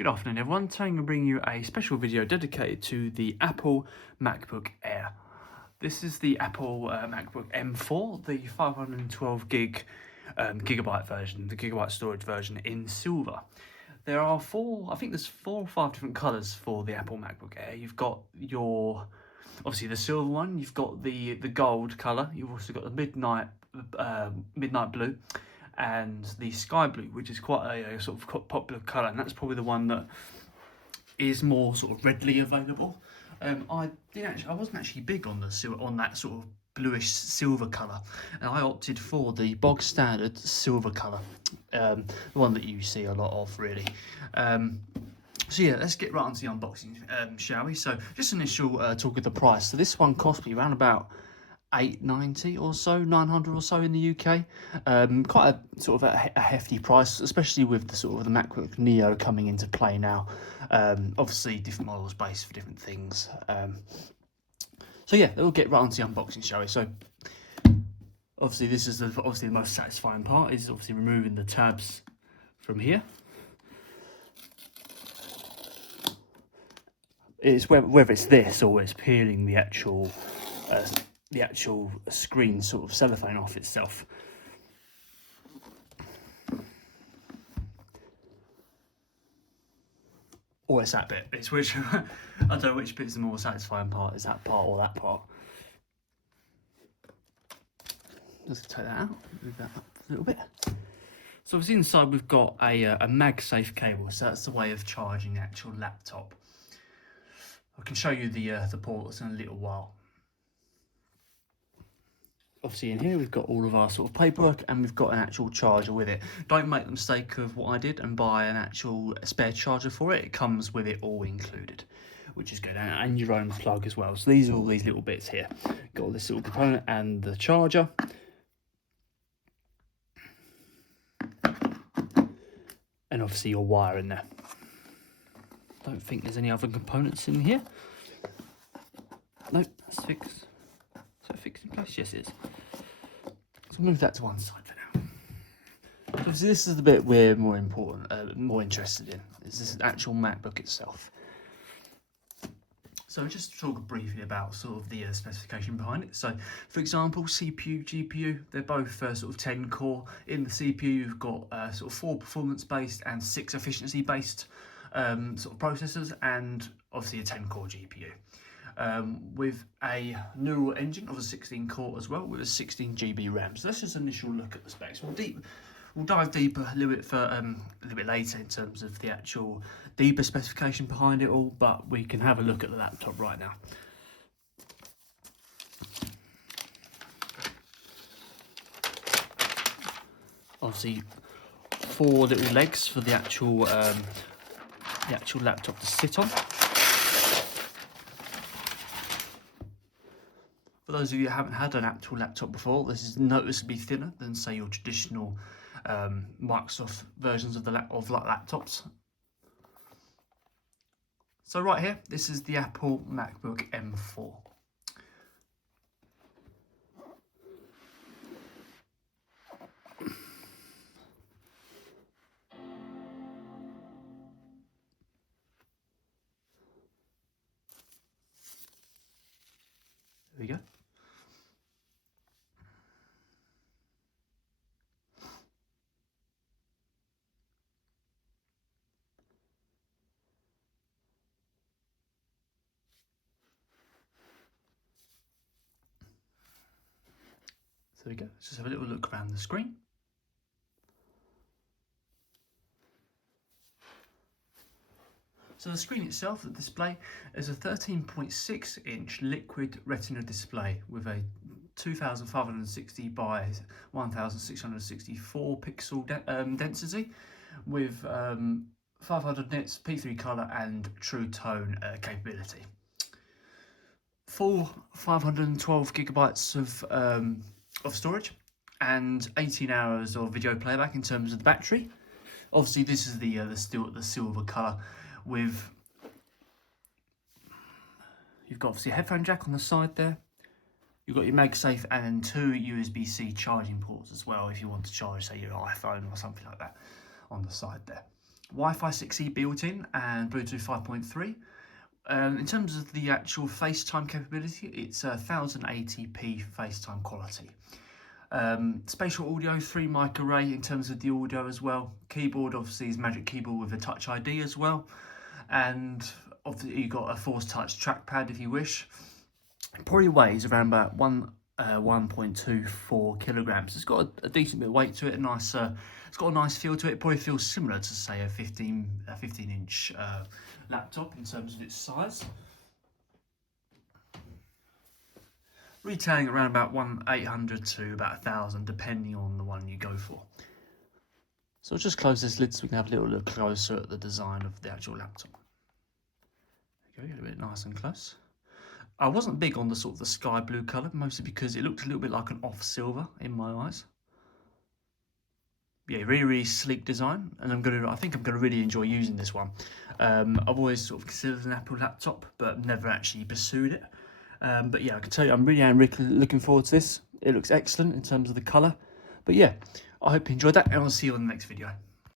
Good afternoon everyone, today I'm going to bring you a special video dedicated to the Apple MacBook Air. This is the Apple MacBook M4, the 512 gigabyte version, the gigabyte storage version in silver. There are I think there's 4 or 5 different colours for the Apple MacBook Air. You've got obviously the silver one, you've got the gold colour, you've also got the midnight blue, and the sky blue, which is quite a sort of popular colour, and that's probably the one that is more sort of readily available. I wasn't actually big on that sort of bluish silver colour, and I opted for the bog standard silver colour, the one that you see a lot of really. So yeah, let's get right onto the unboxing, shall we? So just initial talk of the price. So this one cost me around about $890 or so, $900 or so in the UK. Quite a sort of a hefty price, especially with the sort of the MacBook Neo coming into play now. Obviously different models based for different things. So yeah, we'll get right onto the unboxing, shall we? So obviously this is the most satisfying part, is obviously removing the tabs from here. It's whether it's this or it's peeling the actual screen sort of cellophane off itself. Or it's that bit. It's which I don't know which bit is the more satisfying part. Is that part or that part? Let's take that out. Move that up a little bit. So obviously inside we've got a MagSafe cable. So that's the way of charging the actual laptop. I can show you the ports in a little while. Obviously in here we've got all of our sort of paperwork, and we've got an actual charger with it. Don't make the mistake of what I did and buy an actual spare charger for it. It comes with it all included, which is good, and your own plug as well. So these are all these little bits here. Got all this little component and the charger. And obviously your wire in there. Don't think there's any other components in here. Nope, that's fixed. So fixed in place? Yes, it is. So I'll move that to one side for now. Obviously, this is the bit we're more interested in. Is this actual MacBook itself? So just to talk briefly about sort of the specification behind it. So, for example, CPU, GPU, they're both sort of 10 core. In the CPU, you've got sort of 4 performance-based and 6 efficiency-based sort of processors, and obviously a 10 core GPU. With a neural engine of a 16 core as well, with a 16 GB RAM. So that's just an initial look at the specs. We'll dive deeper a little bit later in terms of the actual deeper specification behind it all, but we can have a look at the laptop right now. Obviously 4 little legs for the actual laptop to sit on. For those of you who haven't had an actual laptop before, this is noticeably thinner than, say, your traditional Microsoft versions of laptops. So right here, this is the Apple MacBook M4. There we go. So there we go. Let's just have a little look around the screen. So the screen itself, the display, is a 13.6 inch liquid retina display with a 2560 by 1664 pixel density, with 500 nits, P3 color and true tone capability. Full 512 gigabytes of storage and 18 hours of video playback in terms of the battery. Obviously this is the silver color, with you've got obviously a headphone jack on the side there. You've got your MagSafe and then 2 USB-C charging ports as well if you want to charge, say, your iPhone or something like that on the side there. Wi-Fi 6E built-in and Bluetooth 5.3. In terms of the actual FaceTime capability, it's 1080p FaceTime quality. Spatial audio, 3 mic array in terms of the audio as well. Keyboard obviously is Magic Keyboard with a Touch ID as well. And obviously you've got a Force Touch trackpad if you wish. It probably weighs around about 1.24 kilograms. It's got a decent bit of weight to it. It's got a nice feel to it. It probably feels similar to say a 15-inch laptop in terms of its size. Retailing around about 800 to about 1,000, depending on the one you go for. So I'll just close this lid so we can have a little look closer at the design of the actual laptop. There you go, get a bit nice and close. I wasn't big on the sort of the sky blue colour, mostly because it looked a little bit like an off silver in my eyes. Yeah, really sleek design, and I think I'm gonna really enjoy using this one. I've always sort of considered an Apple laptop, but never actually pursued it. But yeah, I can tell you, I'm really looking forward to this. It looks excellent in terms of the colour. But yeah, I hope you enjoyed that, and I'll see you on the next video.